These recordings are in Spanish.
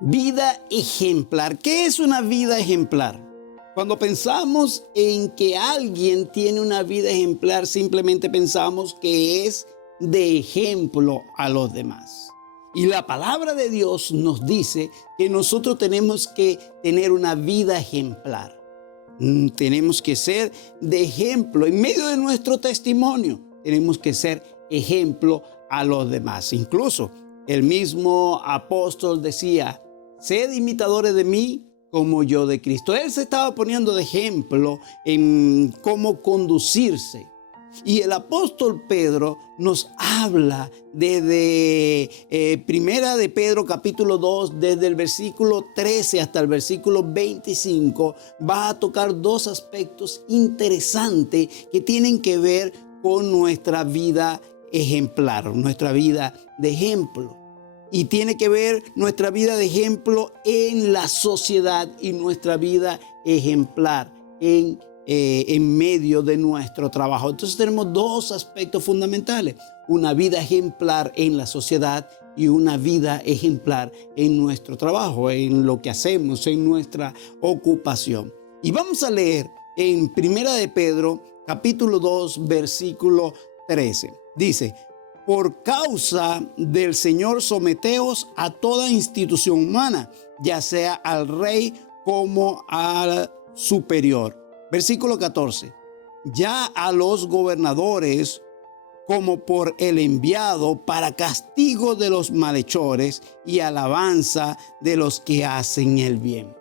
Vida ejemplar. ¿Qué es una vida ejemplar? Cuando pensamos en que alguien tiene una vida ejemplar, simplemente pensamos que es de ejemplo a los demás. Y la palabra de Dios nos dice que nosotros tenemos que tener una vida ejemplar. Tenemos que ser de ejemplo en medio de nuestro testimonio. Tenemos que ser ejemplo a los demás. Incluso el mismo apóstol decía: sed imitadores de mí como yo de Cristo. Él se estaba poniendo de ejemplo en cómo conducirse. Y el apóstol Pedro nos habla desde Primera de Pedro capítulo 2, desde el versículo 13 hasta el versículo 25, va a tocar dos aspectos interesantes que tienen que ver con nuestra vida ejemplar, nuestra vida de ejemplo. Y tiene que ver nuestra vida de ejemplo en la sociedad y nuestra vida ejemplar en medio de nuestro trabajo. Entonces tenemos dos aspectos fundamentales: una vida ejemplar en la sociedad y una vida ejemplar en nuestro trabajo, en lo que hacemos, en nuestra ocupación. Y vamos a leer en Primera de Pedro, capítulo 2, versículo 13. Dice: por causa del Señor, someteos a toda institución humana, ya sea al rey como al superior. Versículo 14. Ya a los gobernadores como por el enviado, para castigo de los malhechores y alabanza de los que hacen el bien.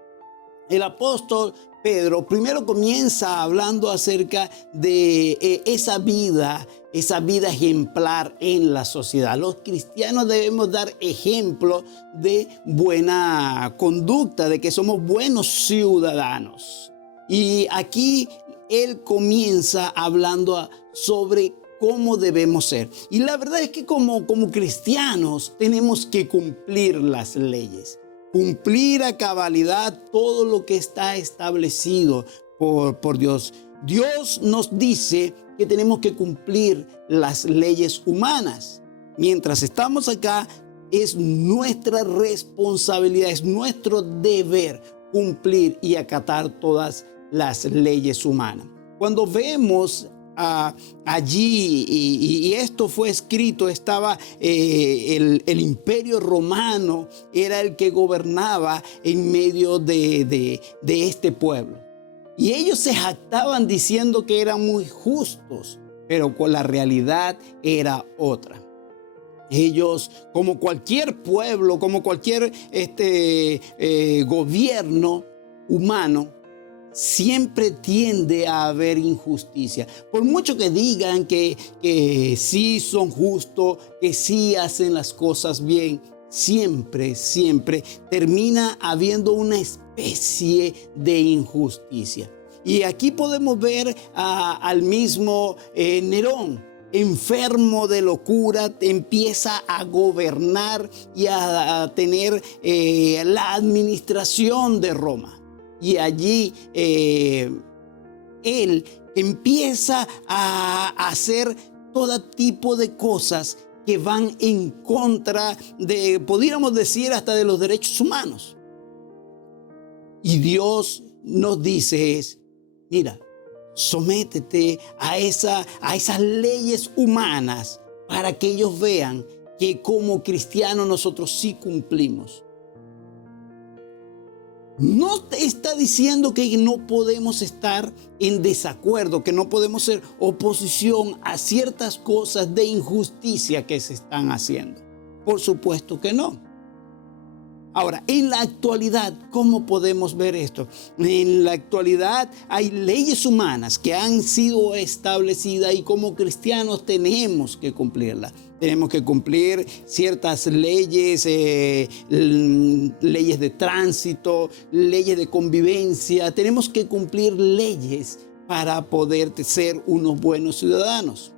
El apóstol Pedro primero comienza hablando acerca de esa vida ejemplar en la sociedad. Los cristianos debemos dar ejemplo de buena conducta, de que somos buenos ciudadanos. Y aquí él comienza hablando sobre cómo debemos ser. Y la verdad es que como cristianos tenemos que cumplir las leyes. Cumplir a cabalidad todo lo que está establecido por Dios. Dios nos dice que tenemos que cumplir las leyes humanas. Mientras estamos acá, es nuestra responsabilidad, es nuestro deber cumplir y acatar todas las leyes humanas. Cuando vemos allí, y esto fue escrito, estaba el imperio romano, era el que gobernaba en medio de este pueblo. Y ellos se jactaban diciendo que eran muy justos, pero la realidad era otra. Ellos, como cualquier pueblo, como cualquier gobierno humano, siempre tiende a haber injusticia. Por mucho que digan que sí son justos, que sí hacen las cosas bien, siempre termina habiendo una especie de injusticia. Y aquí podemos ver al mismo Nerón, enfermo de locura, empieza a gobernar y a tener la administración de Roma. Y allí él empieza a hacer todo tipo de cosas que van en contra de, podríamos decir, hasta de los derechos humanos. Y Dios nos dice mira, sométete a esas leyes humanas para que ellos vean que como cristianos nosotros sí cumplimos. No te está diciendo que no podemos estar en desacuerdo, que no podemos ser oposición a ciertas cosas de injusticia que se están haciendo. Por supuesto que no. Ahora, en la actualidad, ¿cómo podemos ver esto? En la actualidad hay leyes humanas que han sido establecidas y como cristianos tenemos que cumplirlas. Tenemos que cumplir ciertas leyes, leyes de tránsito, leyes de convivencia. Tenemos que cumplir leyes para poder ser unos buenos ciudadanos.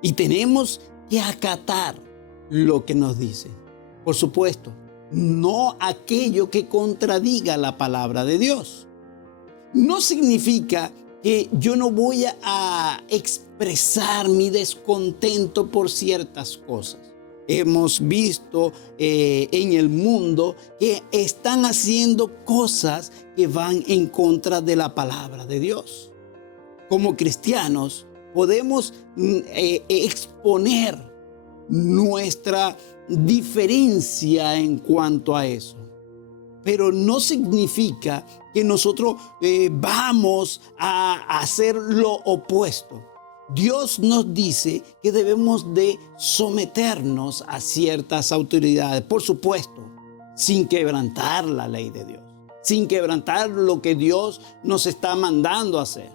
Y tenemos que acatar lo que nos dice. Por supuesto, no aquello que contradiga la palabra de Dios. No significa que yo no voy a expresar mi descontento por ciertas cosas. hemos visto en el mundo que están haciendo cosas que van en contra de la palabra de Dios. Como cristianos podemos exponer nuestra diferencia en cuanto a eso, pero no significa que nosotros vamos a hacer lo opuesto. Dios nos dice que debemos de someternos a ciertas autoridades, por supuesto, sin quebrantar la ley de Dios, sin quebrantar lo que Dios nos está mandando a hacer.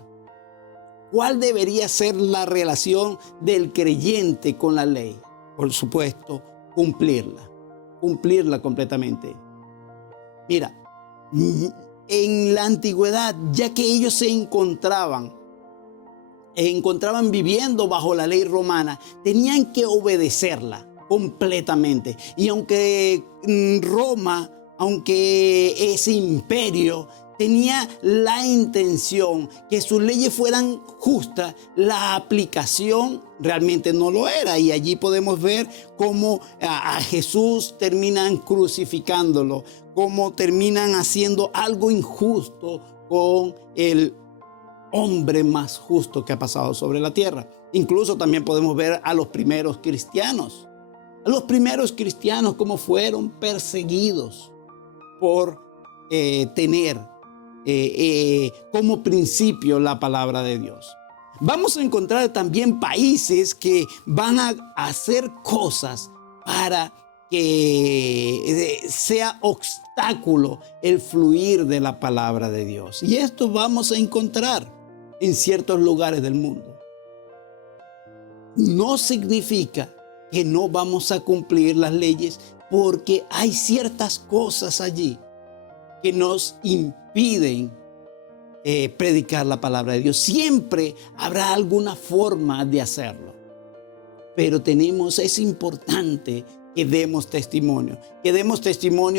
¿Cuál debería ser la relación del creyente con la ley? Por supuesto, cumplirla completamente. Mira, en la antigüedad, ya que ellos se encontraban viviendo bajo la ley romana, tenían que obedecerla completamente. Y aunque Roma, aunque ese imperio tenía la intención que sus leyes fueran justas, la aplicación realmente no lo era. Y allí podemos ver cómo a Jesús terminan crucificándolo, cómo terminan haciendo algo injusto con el hombre más justo que ha pasado sobre la tierra. Incluso también podemos ver a los primeros cristianos. A los primeros cristianos cómo fueron perseguidos por tener como principio la palabra de Dios. Vamos a encontrar también países que van a hacer cosas para que sea obstáculo el fluir de la palabra de Dios. Y esto vamos a encontrar en ciertos lugares del mundo. No significa que no vamos a cumplir las leyes, porque hay ciertas cosas allí que nos impiden predicar la palabra de Dios. Siempre habrá alguna forma de hacerlo, pero es importante que demos testimonio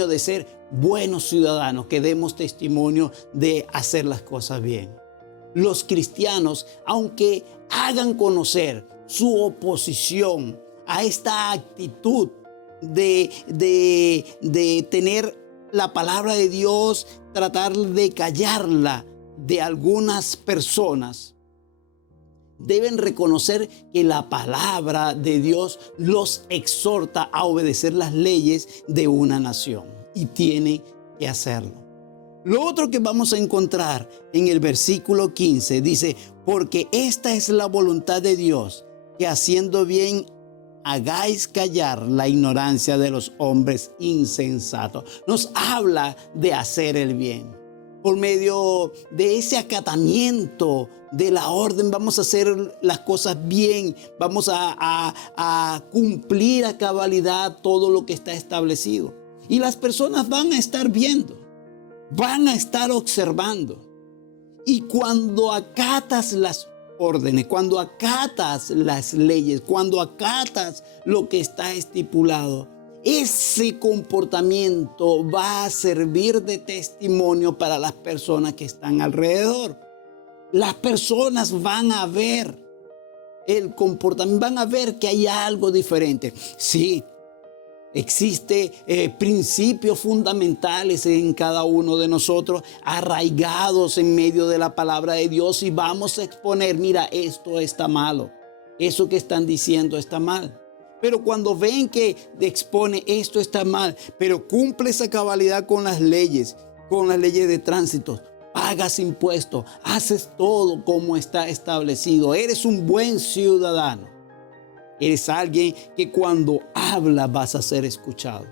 de ser buenos ciudadanos, que demos testimonio de hacer las cosas bien. Los cristianos, aunque hagan conocer su oposición a esta actitud de tener la palabra de Dios, tratar de callarla de algunas personas, deben reconocer que la palabra de Dios los exhorta a obedecer las leyes de una nación, y tienen que hacerlo. Lo otro que vamos a encontrar en el versículo 15 dice: porque esta es la voluntad de Dios, que haciendo bien hagáis callar la ignorancia de los hombres insensatos. Nos habla de hacer el bien. Por medio de ese acatamiento de la orden, vamos a hacer las cosas bien, vamos a cumplir a cabalidad todo lo que está establecido. Y las personas van a estar viendo, van a estar observando. Y cuando acatas las órdenes, cuando acatas las leyes, cuando acatas lo que está estipulado, ese comportamiento va a servir de testimonio para las personas que están alrededor. Las personas van a ver el comportamiento, van a ver que hay algo diferente. Sí, existe principios fundamentales en cada uno de nosotros, arraigados en medio de la palabra de Dios, y vamos a exponer: mira, esto está malo, eso que están diciendo está mal. Pero cuando ven que expone esto está mal, pero cumple esa cabalidad con las leyes de tránsito, pagas impuestos, haces todo como está establecido, eres un buen ciudadano, eres alguien que cuando habla vas a ser escuchado.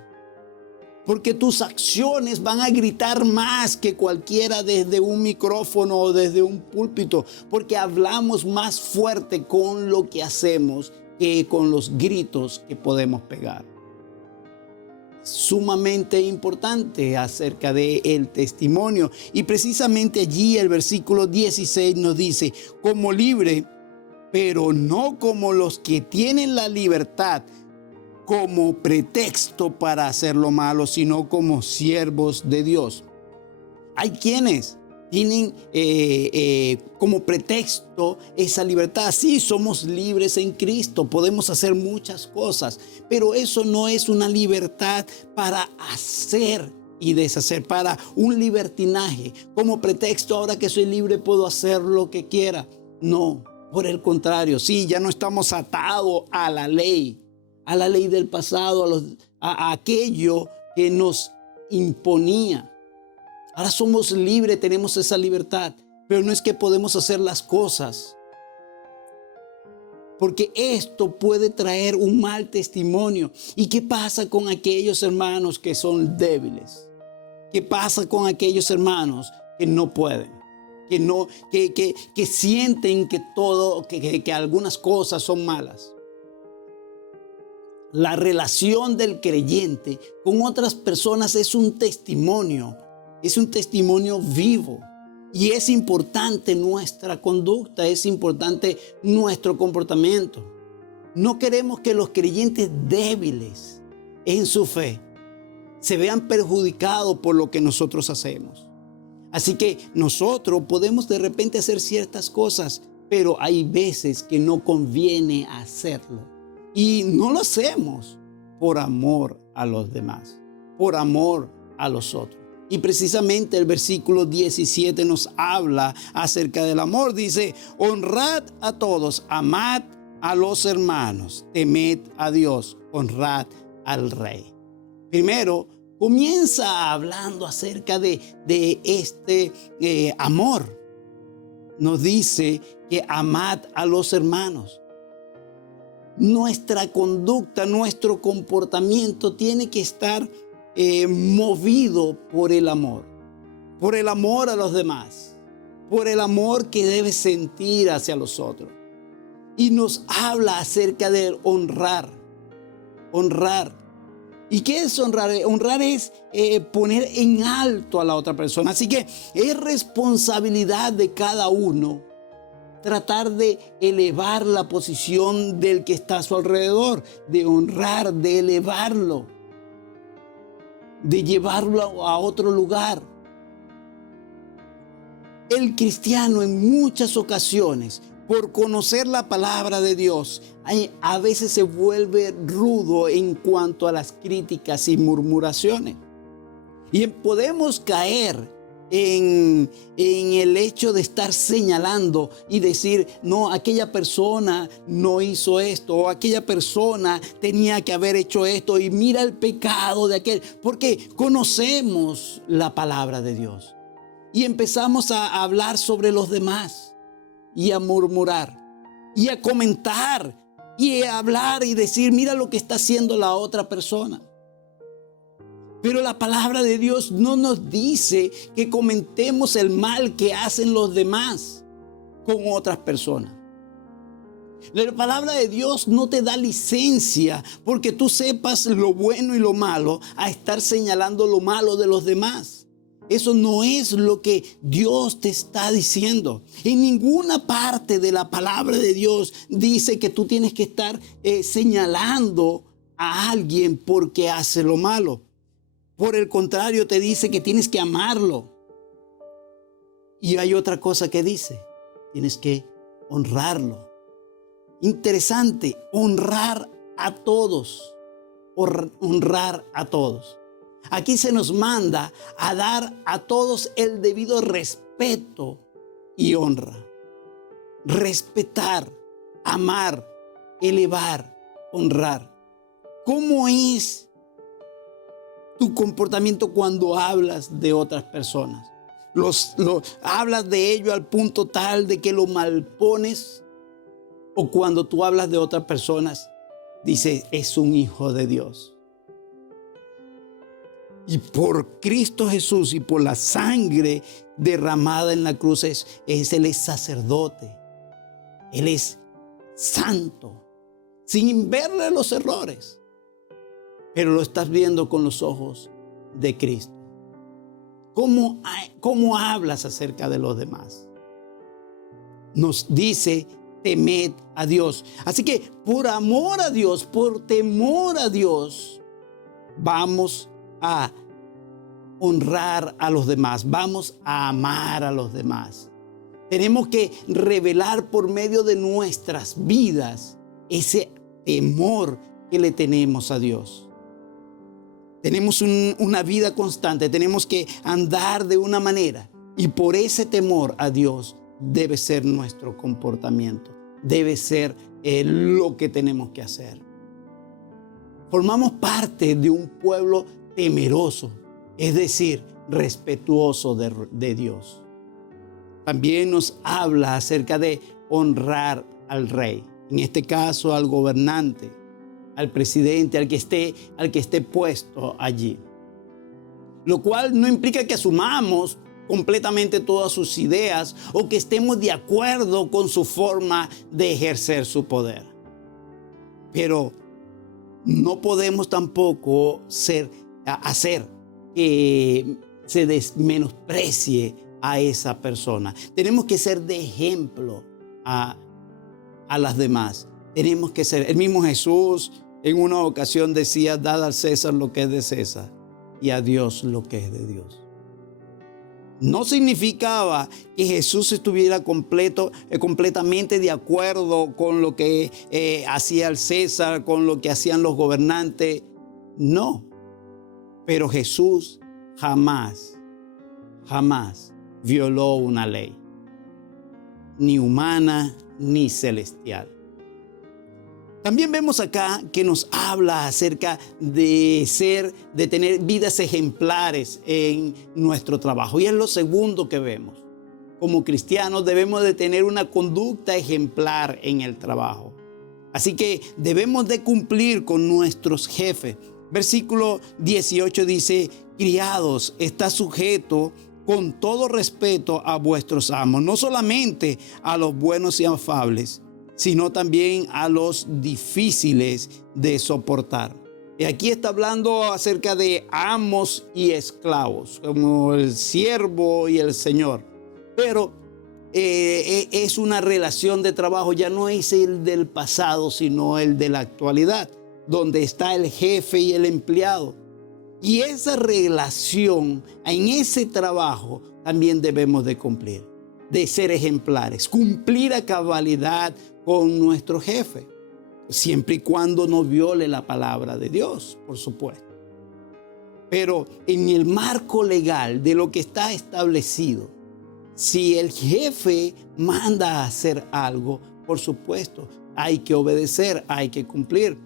Porque tus acciones van a gritar más que cualquiera desde un micrófono o desde un púlpito, porque hablamos más fuerte con lo que hacemos que con los gritos que podemos pegar. Sumamente importante acerca del testimonio. Y precisamente allí el versículo 16 nos dice: como libre, pero no como los que tienen la libertad como pretexto para hacer lo malo, sino como siervos de Dios. Hay quienes tienen como pretexto esa libertad. Sí, somos libres en Cristo, podemos hacer muchas cosas, pero eso no es una libertad para hacer y deshacer, para un libertinaje. Como pretexto, ahora que soy libre puedo hacer lo que quiera. No, por el contrario, sí, ya no estamos atados a la ley del pasado, a aquello que nos imponía. Ahora somos libres, tenemos esa libertad, pero no es que podemos hacer las cosas, porque esto puede traer un mal testimonio. ¿Y qué pasa con aquellos hermanos que son débiles? ¿Qué pasa con aquellos hermanos que no pueden? Que sienten que algunas cosas son malas. La relación del creyente con otras personas es un testimonio vivo. Y es importante nuestra conducta, es importante nuestro comportamiento. No queremos que los creyentes débiles en su fe se vean perjudicados por lo que nosotros hacemos. Así que nosotros podemos de repente hacer ciertas cosas, pero hay veces que no conviene hacerlo. Y no lo hacemos por amor a los demás, por amor a los otros. Y precisamente el versículo 17 nos habla acerca del amor. Dice, honrad a todos, amad a los hermanos, temed a Dios, honrad al Rey. Primero, comienza hablando acerca de este amor. Nos dice que amad a los hermanos. Nuestra conducta, nuestro comportamiento tiene que estar movido por el amor a los demás, por el amor que debes sentir hacia los otros. Y nos habla acerca de honrar. ¿Y qué es honrar? Honrar es poner en alto a la otra persona. Así que es responsabilidad de cada uno tratar de elevar la posición del que está a su alrededor, de honrar, de elevarlo, de llevarlo a otro lugar. El cristiano en muchas ocasiones, por conocer la palabra de Dios, a veces se vuelve rudo en cuanto a las críticas y murmuraciones. Y podemos caer en el hecho de estar señalando y decir, no, aquella persona no hizo esto, o aquella persona tenía que haber hecho esto, y mira el pecado de aquel, porque conocemos la palabra de Dios. Y empezamos a hablar sobre los demás, y a murmurar, y a comentar, y a hablar y decir, mira lo que está haciendo la otra persona. Pero la palabra de Dios no nos dice que comentemos el mal que hacen los demás con otras personas. La palabra de Dios no te da licencia porque tú sepas lo bueno y lo malo a estar señalando lo malo de los demás. Eso no es lo que Dios te está diciendo. En ninguna parte de la palabra de Dios dice que tú tienes que estar señalando a alguien porque hace lo malo. Por el contrario, te dice que tienes que amarlo. Y hay otra cosa que dice, tienes que honrarlo. Interesante, honrar a todos. Honrar a todos. Aquí se nos manda a dar a todos el debido respeto y honra. Respetar, amar, elevar, honrar. ¿Cómo es tu comportamiento cuando hablas de otras personas? ¿Hablas de ello al punto tal de que lo malpones? ¿O cuando tú hablas de otras personas, dices, es un hijo de Dios? Y por Cristo Jesús y por la sangre derramada en la cruz, Él es sacerdote. Él es santo, sin verle los errores. Pero lo estás viendo con los ojos de Cristo. ¿Cómo hablas acerca de los demás? Nos dice, temed a Dios. Así que por amor a Dios, por temor a Dios, vamos a honrar a los demás, vamos a amar a los demás. Tenemos que revelar por medio de nuestras vidas ese temor que le tenemos a Dios. Tenemos una vida constante, tenemos que andar de una manera y por ese temor a Dios debe ser nuestro comportamiento, debe ser lo que tenemos que hacer. Formamos parte de un pueblo temeroso, es decir, respetuoso de Dios. También nos habla acerca de honrar al rey, en este caso al gobernante, al presidente, al que esté puesto allí. Lo cual no implica que asumamos completamente todas sus ideas o que estemos de acuerdo con su forma de ejercer su poder. Pero no podemos tampoco hacer que se menosprecie a esa persona. Tenemos que ser de ejemplo a las demás. Tenemos que ser. El mismo Jesús en una ocasión decía: dad al César lo que es de César y a Dios lo que es de Dios. No significaba que Jesús estuviera completamente de acuerdo con lo que hacía el César, con lo que hacían los gobernantes. No. Pero Jesús jamás violó una ley, ni humana ni celestial. También vemos acá que nos habla acerca de tener vidas ejemplares en nuestro trabajo. Y es lo segundo que vemos. Como cristianos debemos de tener una conducta ejemplar en el trabajo. Así que debemos de cumplir con nuestros jefes. Versículo 18 dice: criados, está sujeto con todo respeto a vuestros amos, no solamente a los buenos y afables, sino también a los difíciles de soportar. Y aquí está hablando acerca de amos y esclavos, como el siervo y el señor. Pero es una relación de trabajo, ya no es el del pasado, sino el de la actualidad, donde está el jefe y el empleado. Y esa relación, en ese trabajo, también debemos de cumplir, de ser ejemplares, cumplir a cabalidad con nuestro jefe, siempre y cuando no viole la palabra de Dios, por supuesto. Pero en el marco legal de lo que está establecido, si el jefe manda a hacer algo, por supuesto, hay que obedecer, hay que cumplir.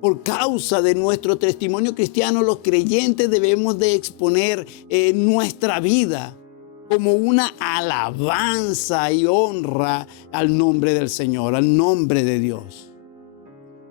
Por causa de nuestro testimonio cristiano, los creyentes debemos de exponer nuestra vida como una alabanza y honra al nombre del Señor, al nombre de Dios.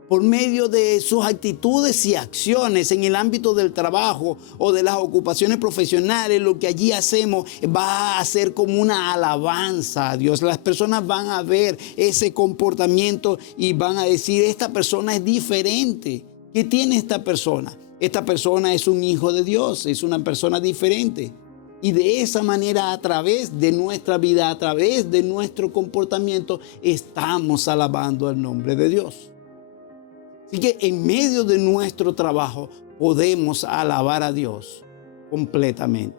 Por medio de sus actitudes y acciones en el ámbito del trabajo o de las ocupaciones profesionales, lo que allí hacemos va a ser como una alabanza a Dios. Las personas van a ver ese comportamiento y van a decir: esta persona es diferente. ¿Qué tiene esta persona? Esta persona es un hijo de Dios, es una persona diferente. Y de esa manera, a través de nuestra vida, a través de nuestro comportamiento, estamos alabando el nombre de Dios. Así que en medio de nuestro trabajo podemos alabar a Dios completamente.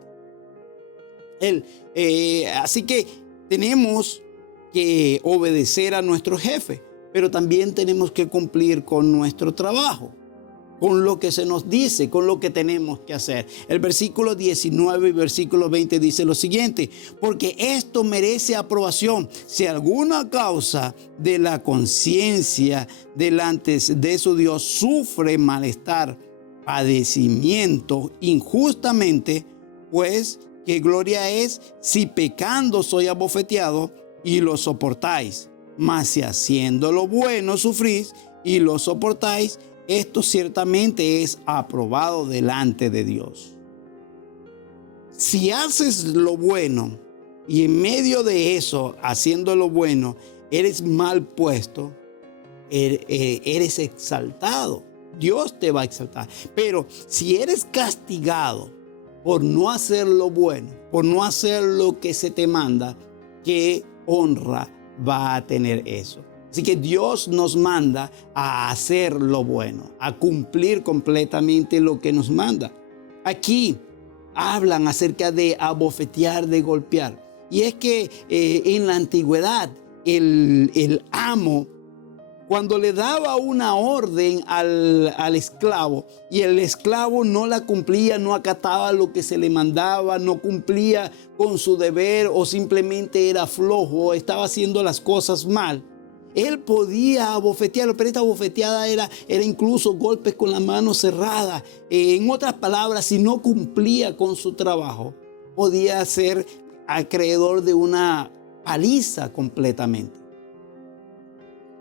Así que tenemos que obedecer a nuestro jefe, pero también tenemos que cumplir con nuestro trabajo, con lo que se nos dice, con lo que tenemos que hacer. El versículo 19 y versículo 20 dice lo siguiente: porque esto merece aprobación. Si alguna causa de la conciencia delante de su Dios sufre malestar, padecimiento injustamente, pues qué gloria es si pecando soy abofeteado y lo soportáis. Mas si haciendo lo bueno sufrís y lo soportáis, esto ciertamente es aprobado delante de Dios. Si haces lo bueno y en medio de eso, haciendo lo bueno, eres mal puesto, eres exaltado. Dios te va a exaltar. Pero si eres castigado por no hacer lo bueno, por no hacer lo que se te manda, ¿qué honra va a tener eso? Así que Dios nos manda a hacer lo bueno, a cumplir completamente lo que nos manda. Aquí hablan acerca de abofetear, de golpear. Y es que en la antigüedad el amo, cuando le daba una orden al esclavo y el esclavo no la cumplía, no acataba lo que se le mandaba, no cumplía con su deber o simplemente era flojo, estaba haciendo las cosas mal, él podía abofetearlo, pero esta abofeteada era incluso golpes con la mano cerrada. En otras palabras, si no cumplía con su trabajo, podía ser acreedor de una paliza completamente.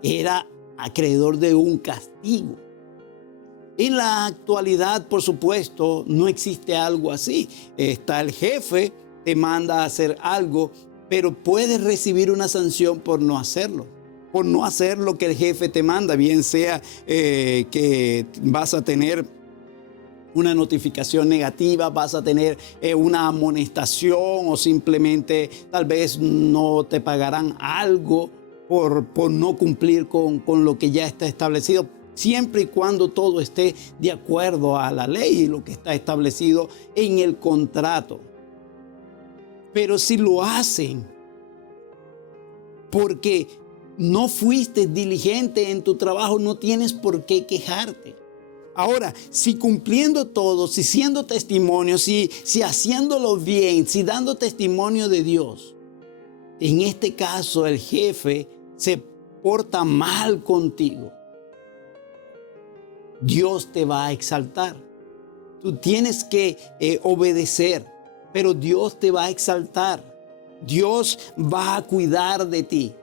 Era acreedor de un castigo. En la actualidad, por supuesto, no existe algo así. Está el jefe, te manda a hacer algo, pero puedes recibir una sanción por no hacerlo. Por no hacer lo que el jefe te manda, bien sea que vas a tener una notificación negativa, vas a tener una amonestación o simplemente tal vez no te pagarán algo por no cumplir con lo que ya está establecido, siempre y cuando todo esté de acuerdo a la ley y lo que está establecido en el contrato. Pero si lo hacen porque no fuiste diligente en tu trabajo, no tienes por qué quejarte. Ahora, si cumpliendo todo, si siendo testimonio, si haciéndolo bien, si dando testimonio de Dios, en este caso el jefe se porta mal contigo, Dios te va a exaltar. Tú tienes que obedecer, pero Dios te va a exaltar. Dios va a cuidar de ti.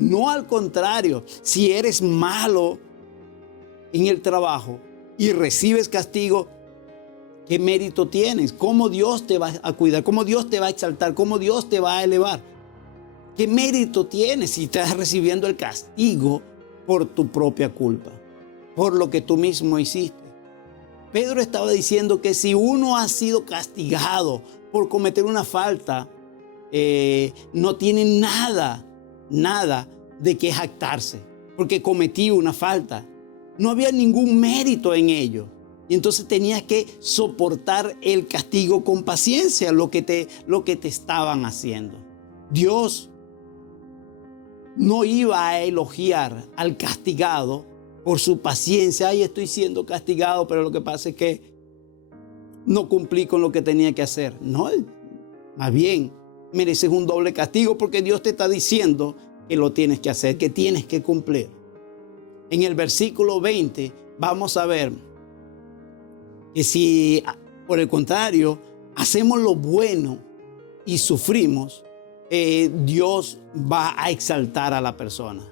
No al contrario, si eres malo en el trabajo y recibes castigo, ¿qué mérito tienes? ¿Cómo Dios te va a cuidar? ¿Cómo Dios te va a exaltar? ¿Cómo Dios te va a elevar? ¿Qué mérito tienes si estás recibiendo el castigo por tu propia culpa? Por lo que tú mismo hiciste. Pedro estaba diciendo que si uno ha sido castigado por cometer una falta, no tiene nada de qué jactarse, porque cometí una falta. No había ningún mérito en ello. Y entonces tenías que soportar el castigo con paciencia, lo que te estaban haciendo. Dios no iba a elogiar al castigado por su paciencia. Ay, estoy siendo castigado, pero lo que pasa es que no cumplí con lo que tenía que hacer. No, más bien mereces un doble castigo porque Dios te está diciendo que lo tienes que hacer, que tienes que cumplir. En el versículo 20 vamos a ver que si por el contrario hacemos lo bueno y sufrimos, Dios va a exaltar a la persona.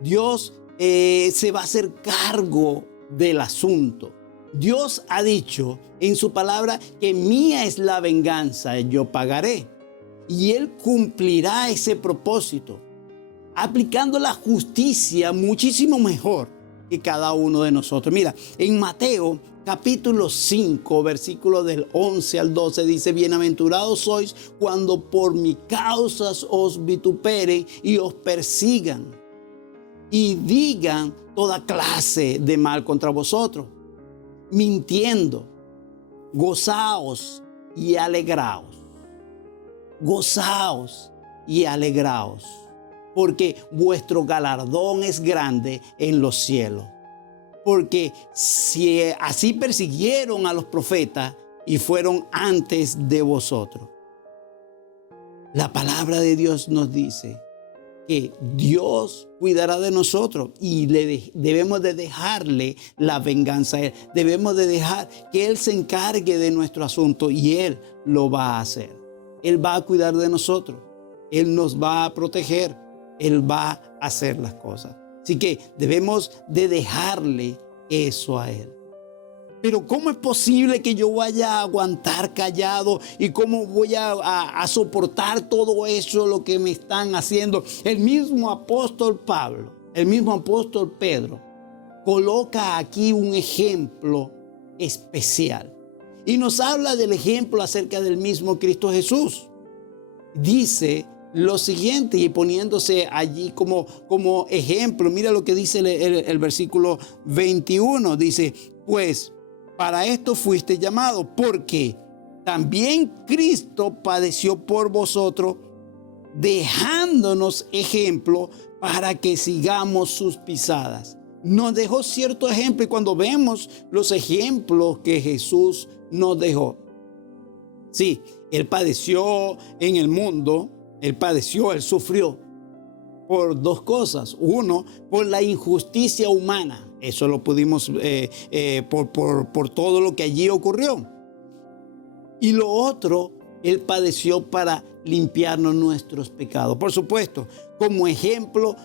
Dios se va a hacer cargo del asunto. Dios ha dicho en su palabra que mía es la venganza, yo pagaré. Y Él cumplirá ese propósito, aplicando la justicia muchísimo mejor que cada uno de nosotros. Mira, en Mateo capítulo 5, versículo del 11 al 12 dice: bienaventurados sois cuando por mi causa os vituperen y os persigan y digan toda clase de mal contra vosotros, mintiendo. Gozaos y alegraos. Gozaos y alegraos, porque vuestro galardón es grande en los cielos. Porque si así persiguieron a los profetas y fueron antes de vosotros. La palabra de Dios nos dice que Dios cuidará de nosotros y debemos de dejarle la venganza a Él. Debemos de dejar que Él se encargue de nuestro asunto y Él lo va a hacer. Él va a cuidar de nosotros. Él nos va a proteger. Él va a hacer las cosas. Así que debemos de dejarle eso a Él. Pero ¿cómo es posible que yo vaya a aguantar callado? ¿Y cómo voy a soportar todo eso, lo que me están haciendo? El mismo apóstol Pablo, el mismo apóstol Pedro, coloca aquí un ejemplo especial. Y nos habla del ejemplo acerca del mismo Cristo Jesús. Dice lo siguiente, y poniéndose allí como ejemplo, mira lo que dice el versículo 21. Dice: pues para esto fuiste llamado, porque también Cristo padeció por vosotros, dejándonos ejemplo para que sigamos sus pisadas. Nos dejó cierto ejemplo, y cuando vemos los ejemplos que Jesús nos dejó, sí, Él padeció en el mundo, Él sufrió por dos cosas. Uno, por la injusticia humana. Eso lo pudimos por todo lo que allí ocurrió. Y lo otro, Él padeció para limpiarnos nuestros pecados. Por supuesto, como ejemplo,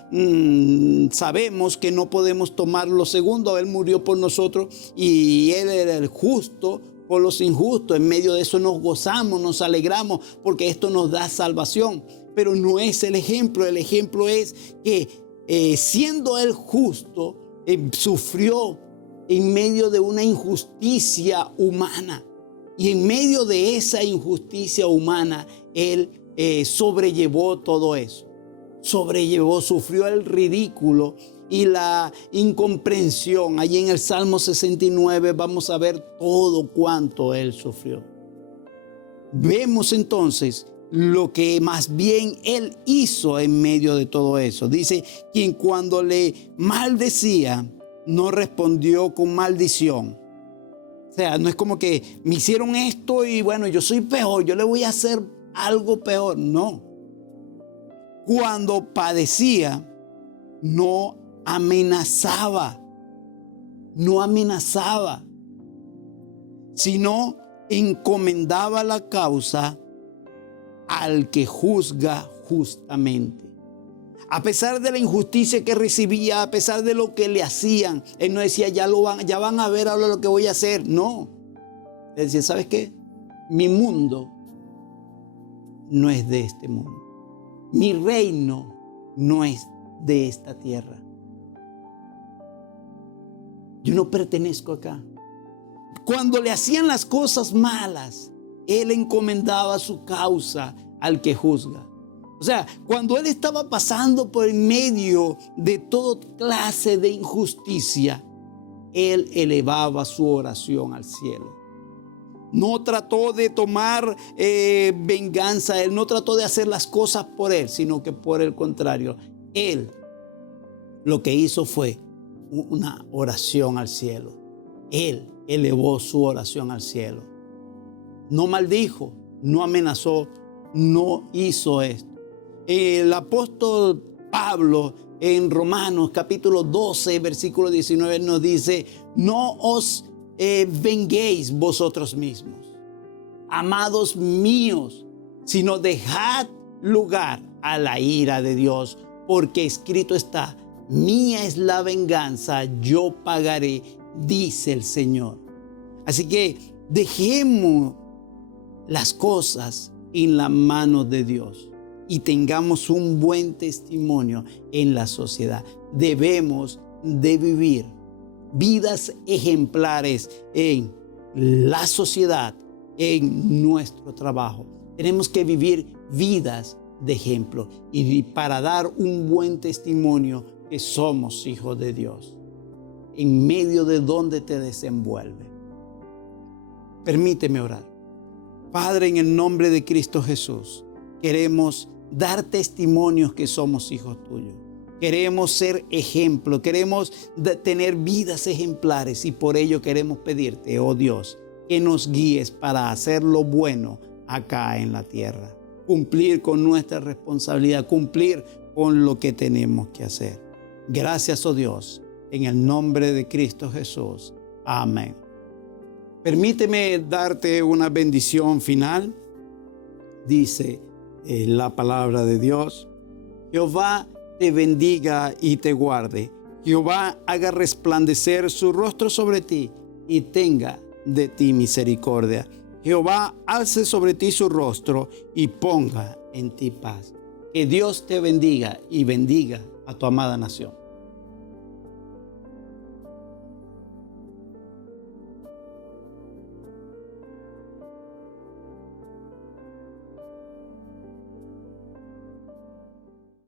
sabemos que no podemos tomar lo segundo. Él murió por nosotros y Él era el justo por los injustos. En medio de eso nos gozamos, nos alegramos, porque esto nos da salvación. Pero no es el ejemplo. El ejemplo es que siendo Él justo, sufrió en medio de una injusticia humana. Y en medio de esa injusticia humana, Él sobrellevó todo eso. Sufrió el ridículo y la incomprensión. Allí en el Salmo 69 vamos a ver todo cuanto Él sufrió. Vemos entonces lo que más bien Él hizo en medio de todo eso. Dice, quien cuando le maldecía, no respondió con maldición. O sea, no es como que me hicieron esto y bueno, yo soy peor, yo le voy a hacer algo peor. No. Cuando padecía, no amenazaba, sino encomendaba la causa al que juzga justamente. A pesar de la injusticia que recibía, a pesar de lo que le hacían, Él no decía, ya van a ver ahora lo que voy a hacer. No. Él decía, ¿sabes qué? Mi mundo no es de este mundo. Mi reino no es de esta tierra. Yo no pertenezco acá. Cuando le hacían las cosas malas, Él encomendaba su causa al que juzga. O sea, cuando Él estaba pasando por en medio de toda clase de injusticia, Él elevaba su oración al cielo. No trató de tomar venganza, Él no trató de hacer las cosas por Él, sino que por el contrario, Él lo que hizo fue una oración al cielo. Él elevó su oración al cielo. No maldijo, no amenazó, no hizo esto. El apóstol Pablo en Romanos capítulo 12, versículo 19 nos dice, no os venguéis vosotros mismos, amados míos, sino dejad lugar a la ira de Dios, porque escrito está, mía es la venganza, yo pagaré, dice el Señor. Así que dejemos las cosas en la mano de Dios y tengamos un buen testimonio en la sociedad. Debemos de vivir vidas ejemplares en la sociedad, en nuestro trabajo. Tenemos que vivir vidas de ejemplo y para dar un buen testimonio que somos hijos de Dios en medio de donde te desenvuelve. Permíteme orar. Padre, en el nombre de Cristo Jesús, queremos dar testimonios que somos hijos tuyos. Queremos ser ejemplo, queremos tener vidas ejemplares y por ello queremos pedirte, oh Dios, que nos guíes para hacer lo bueno acá en la tierra. Cumplir con nuestra responsabilidad, cumplir con lo que tenemos que hacer. Gracias, oh Dios, en el nombre de Cristo Jesús. Amén. Permíteme darte una bendición final. Dice la palabra de Dios, Jehová te bendiga y te guarde. Jehová haga resplandecer su rostro sobre ti y tenga de ti misericordia. Jehová alce sobre ti su rostro y ponga en ti paz. Que Dios te bendiga y bendiga a tu amada nación.